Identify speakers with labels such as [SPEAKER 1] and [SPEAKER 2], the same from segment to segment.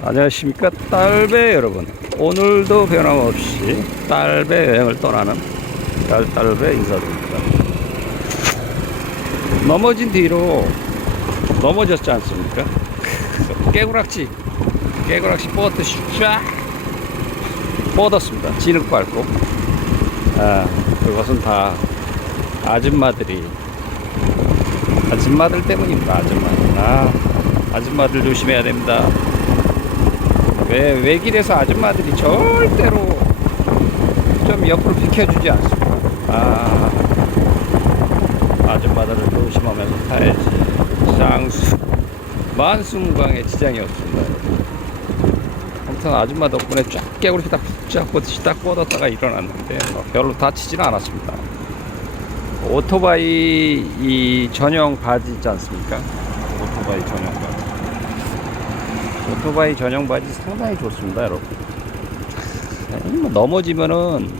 [SPEAKER 1] 안녕하십니까 딸배 여러분. 오늘도 변함없이 딸배 여행을 떠나는 딸딸배 인사드립니다. 넘어진 뒤로 넘어졌지 않습니까? 깨구락지 깨구락지 뻗듯이 쫙 뻗었습니다. 진흙 밟고. 아 그것은 다 아줌마들이 아줌마들 때문입니다 아줌마들. 아 아줌마들 조심해야 됩니다 왜 외길에서 아줌마들이 절대로 좀 옆으로 비켜주지 않습니다. 아, 아줌마들을 조심하면서 타야지. 쌍수, 만수무강에 지장이 없습니다. 아무튼 아줌마 덕분에 쫙 깨구리 딱 붙잡고 딱 뻗었다가 일어났는데 뭐 별로 다치지는 않았습니다. 오토바이 이 전용 바지 있지 않습니까? 오토바이 전용 바지. 오토바이 전용 바지 상당히 좋습니다, 여러분. 뭐 넘어지면은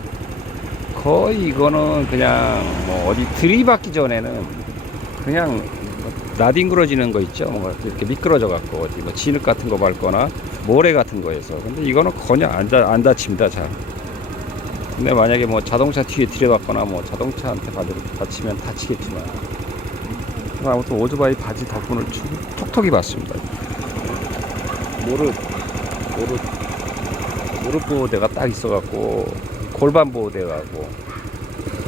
[SPEAKER 1] 거의 이거는 그냥 뭐 어디 들이받기 전에는 그냥 나뒹굴어지는 거 있죠. 뭐 이렇게 미끄러져 갖고 어디 뭐 진흙 같은 거 밟거나 모래 같은 거에서. 근데 이거는 전혀 안, 다, 안 다칩니다, 잘. 근데 만약에 뭐 자동차 뒤에 들이받거나 뭐 자동차한테 받- 다치면 다치겠지만. 아무튼 오토바이 바지 덕분을 툭- 톡톡히 봤습니다. 무릎 무릎 무릎 보호대가 딱 있어갖고 골반 보호대가고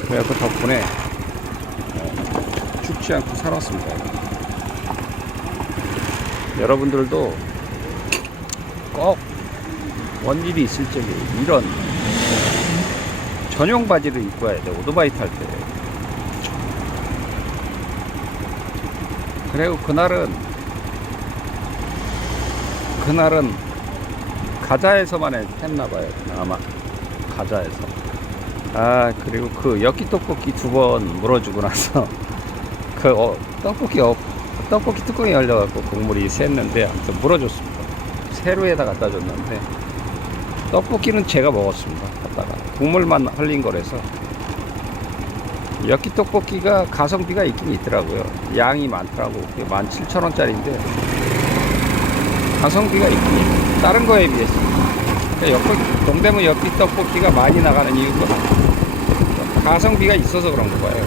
[SPEAKER 1] 그래갖고 덕분에 어, 죽지 않고 살았습니다. 여러분들도 꼭 원일이 있을 적에 이런 전용 바지를 입고 와야 돼 오토바이 탈 때. 그리고 그날은 그날은 가자에서만 했나 봐요. 아마 가자에서. 아 그리고 그 엽기 떡볶이 두 번 물어주고 나서 그 어, 떡볶이 어, 떡볶이 뚜껑이 열려갖고 국물이 샜는데 아무튼 물어줬습니다. 세로에다 갖다 줬는데 떡볶이는 제가 먹었습니다. 갖다가 국물만 흘린 거라서 엽기 떡볶이가 가성비가 있긴 있더라고요. 양이 많더라고. 17,000원짜리인데 가성비가 있긴 있 다른 거에 비해서. 그러니까 엽떡- 동대문 엽기 떡볶이가 많이 나가는 이유가 가성비가 있어서 그런 거 봐요.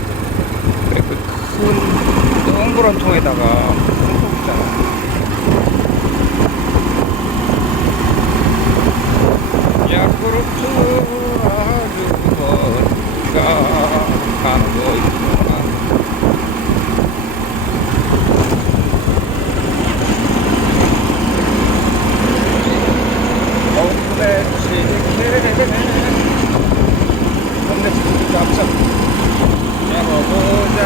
[SPEAKER 1] 그래, 그큰 동그란 통에다가. 야쿠르트 아주 가는 거 있구나. 홈레 치킨 홈레 치킨 짭짭 잡아보자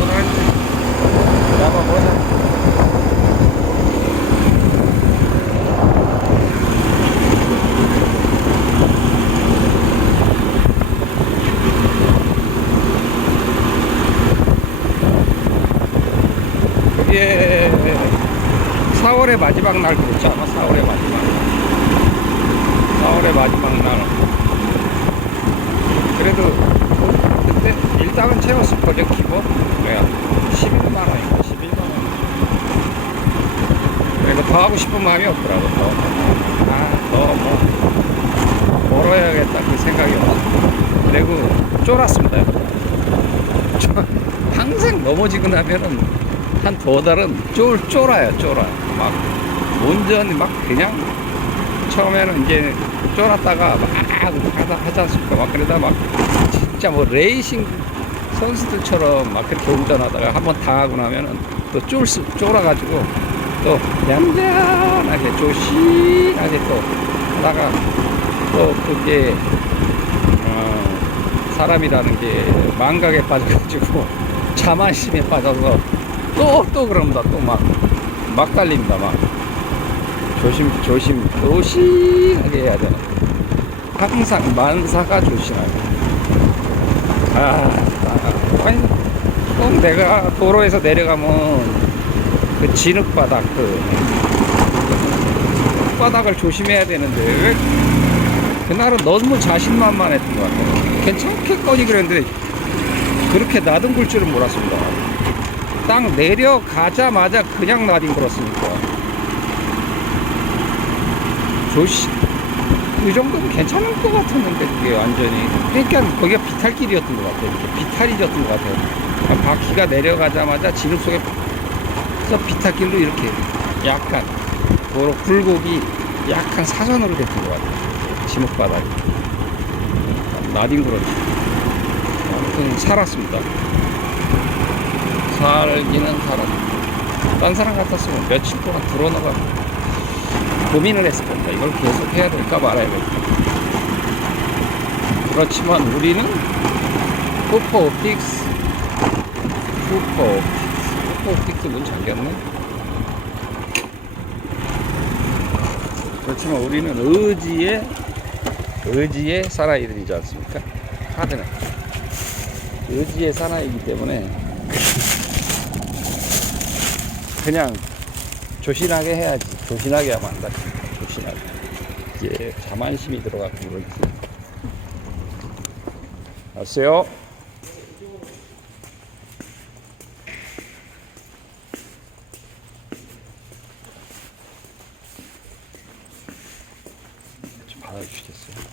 [SPEAKER 1] 오늘 잡아보자 그게 4월의 마지막 날 그렇지 않아? 4월의 마지막 날. 4월의 마지막 날. 그래도 그때 일당은 채웠을 거죠, 기본. 그래야 11만 원인가, 11만 원. 그래서 더 하고 싶은 마음이 없더라고, 더. 아, 더 뭐, 벌어야겠다, 그 생각이 없어. 그리고 쫄았습니다. 쫄- 항상 넘어지고 나면은 한 두 달은 쫄, 쫄아요, 쫄아. 막, 운전이 막 그냥, 처음에는 이제 쫄았다가 막 하다 하지 않습니까? 막 그러다 막, 진짜 뭐 레이싱 선수들처럼 막 그렇게 운전하다가 한번 당하고 나면은 또 쫄, 수- 쫄아가지고 또 얌전하게 조심하게 또 하다가 또 그게, 어, 사람이라는 게 망각에 빠져가지고 자만심에 빠져서 또, 또 그럽니다. 또 막, 막 달립니다. 막. 조심, 조심, 조심하게 해야 되는. 항상 만사가 조심하게. 아, 아, 아니, 꼭 내가 도로에서 내려가면 그 진흙바닥, 그, 바닥을 조심해야 되는데, 왜, 그날은 너무 자신만만했던 것 같아요. 괜찮겠거니 그랬는데, 그렇게 나둥글 줄은 몰랐습니다. 딱 내려가자마자 그냥 나뒹굴었으니까 조시 그 정도면 괜찮을 것 같았는데 그게 완전히. 그러니까 거기가 비탈길이었던 것 같아요. 이렇게 비탈이었던 것 같아요. 바퀴가 내려가자마자 진흙 속에 서 비탈길로 이렇게 약간 도로 굴곡이 약간 사선으로 됐던 것 같아요. 지목바닥이 나뒹굴었죠 아무튼 살았습니다. 살기는 살았다 딴 사람 같았으면 며칠 동안 들어놓아가고 고민을 했을 겁니다. 이걸 계속 해야 될까 말아야 될까. 그렇지만 우리는 후퍼 옵틱스, 후퍼 옵틱스, 후퍼 옵틱스 문 잠겼네. 그렇지만 우리는 의지의 의지의 사나이들이지 않습니까? 카드는 의지의 사나이기 때문에 그냥 조신하게 해야지. 조신하게 하면 안 다칩니다. 조신하게. 이게 자만심이 들어가고 그렇지. 왔어요? 좀 받아주시겠어요?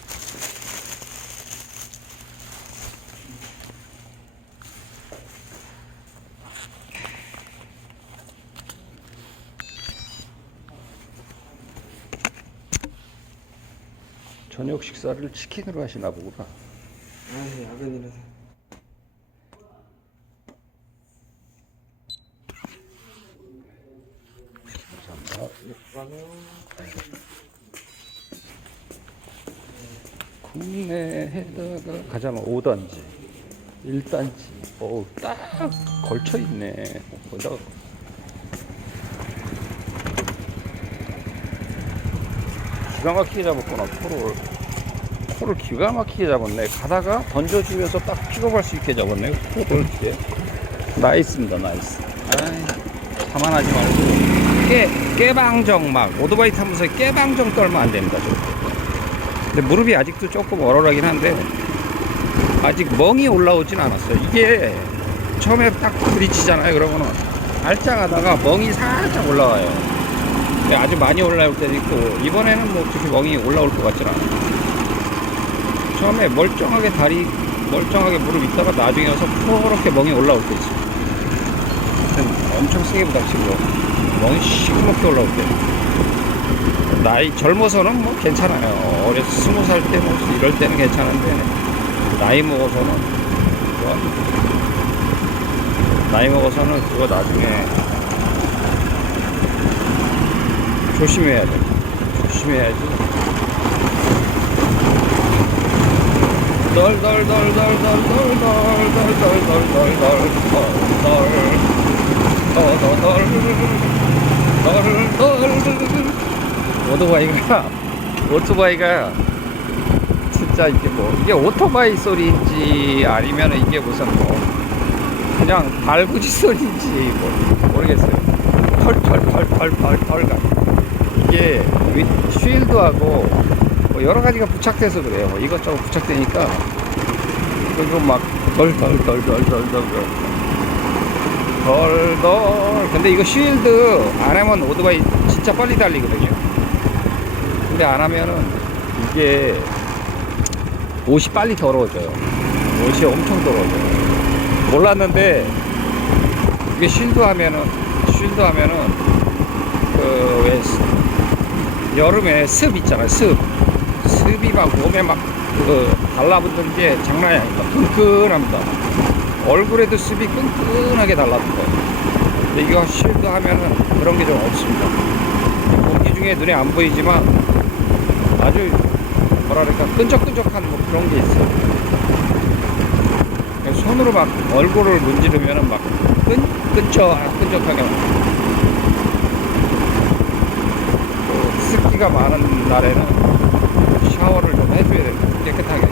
[SPEAKER 1] 저녁 식사를 치킨으로 하시나 보구나.
[SPEAKER 2] 아, 야근이라서.
[SPEAKER 1] 국내에다가 가자면 5단지, 1단지, 어우, 딱 걸쳐 있네. 거기다가 기가 막히게 잡았구나, 코를. 코를 기가 막히게 잡았네. 가다가 던져주면서 딱 픽업할 수 있게 잡았네. 코를 이렇게. 나이스입니다, 나이스. 아이, 자만하지 말고. 깨, 깨방정 막, 오토바이 타면서 깨방정 떨면 안 됩니다. 근데 무릎이 아직도 조금 얼얼하긴 한데 아직 멍이 올라오진 않았어요. 이게 처음에 딱 부딪히잖아요. 그러면은 알짱하다가 멍이 살짝 올라와요. 근데 아주 많이 올라올 때도 있고 이번에는 뭐 그렇게 멍이 올라올 것 같진 않아요. 처음에 멀쩡하게 다리 멀쩡하게 무릎 있다가 나중에 와서 그렇게 멍이 올라올 때 있어요. 엄청 세게 부닥치고 멍이 시커멓게 올라올 때. 나이 젊어서는 뭐 괜찮아요. 어려서 스무 살 때 뭐 이럴 때는 괜찮은데 나이 먹어서는 그건 나이 먹어서는 그거 나중에 조심해야 돼. 조심해야지. 덜덜덜덜덜덜덜덜덜덜덜덜덜덜덜덜덜덜 오토바이가 오토바이가 진짜 이게 뭐 이게 오토바이 소리인지 아니면 이게 무슨 뭐 그냥 발구지 소리인지 뭐 모르겠어요. 털털털털털털 가 이게 위- 쉴드하고 뭐 여러 가지가 부착돼서 그래요. 뭐 이것저것 부착되니까 그리고 막 덜덜덜덜덜덜 덜덜 근데 이거 쉴드 안 하면 오토바이 진짜 빨리 달리거든요. 근데 안 하면은 이게 옷이 빨리 더러워져요. 옷이 엄청 더러워져요. 몰랐는데 이게 쉴드 하면은 쉴드 하면은 그왜 여름에 습 있잖아요. 습 습이 막 몸에 막 그 달라붙는 게 장난이 아닙니다. 끈끈합니다. 얼굴에도 습이 끈끈하게 달라붙어요. 근데 이거 쉴드 하면은 그런 게 좀 없습니다. 공기 중에 눈에 안 보이지만 아주 뭐랄까 끈적끈적한 뭐 그런 게 있어요. 손으로 막 얼굴을 문지르면은 막 끈, 끈적, 끈적하게 막. 또 습기가 많은 날에는 샤워를 좀 해줘야 됩니다. 깨끗하게.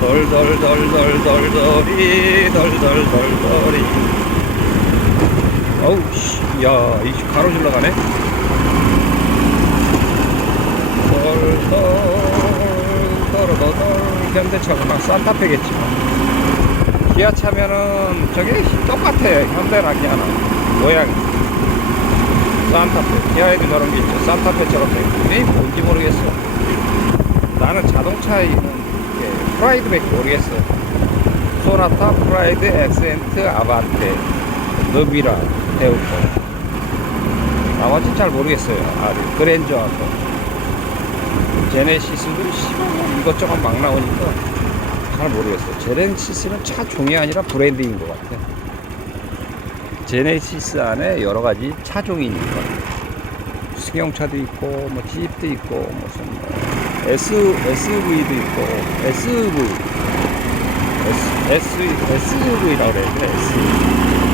[SPEAKER 1] 덜덜덜덜덜덜이 덜덜덜덜이 어우 씨, 야, 이 가로질러 가네. 덜덜, 덜덜덜, 현대차고 막 산타페겠지만 기아 차면은 저게 똑같아. 현대나 기아나. 모양이. 산타페. 기아에도 저런 게 있죠. 산타페처럼 생긴 게 뭔지 모르겠어. 나는 자동차에는 이게 프라이드밖에 모르겠어. 소나타 프라이드 엑센트 아반떼. 너비라 데우터 나머지 잘 모르겠어요. 아직 그랜저하고. 제네시스도 이것저것 막 나오니까 잘 모르겠어요. 제네시스는 차 종이 아니라 브랜드인 것 같아. 제네시스 안에 여러 가지 차종이니까 승용차도 있고 뭐 집도 있고 무슨 뭐 S SV도 있고 SV S S SV라고 그래야 돼. S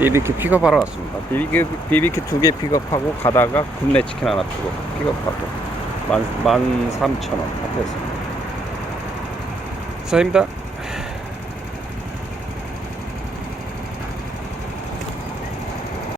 [SPEAKER 1] BBQ 픽업하러 왔습니다. BBQ, BBQ 두 개 픽업하고 가다가 굽네 치킨 하나 픽업, 픽업하고 만, 만 삼천 원 앞에서. 감사합니다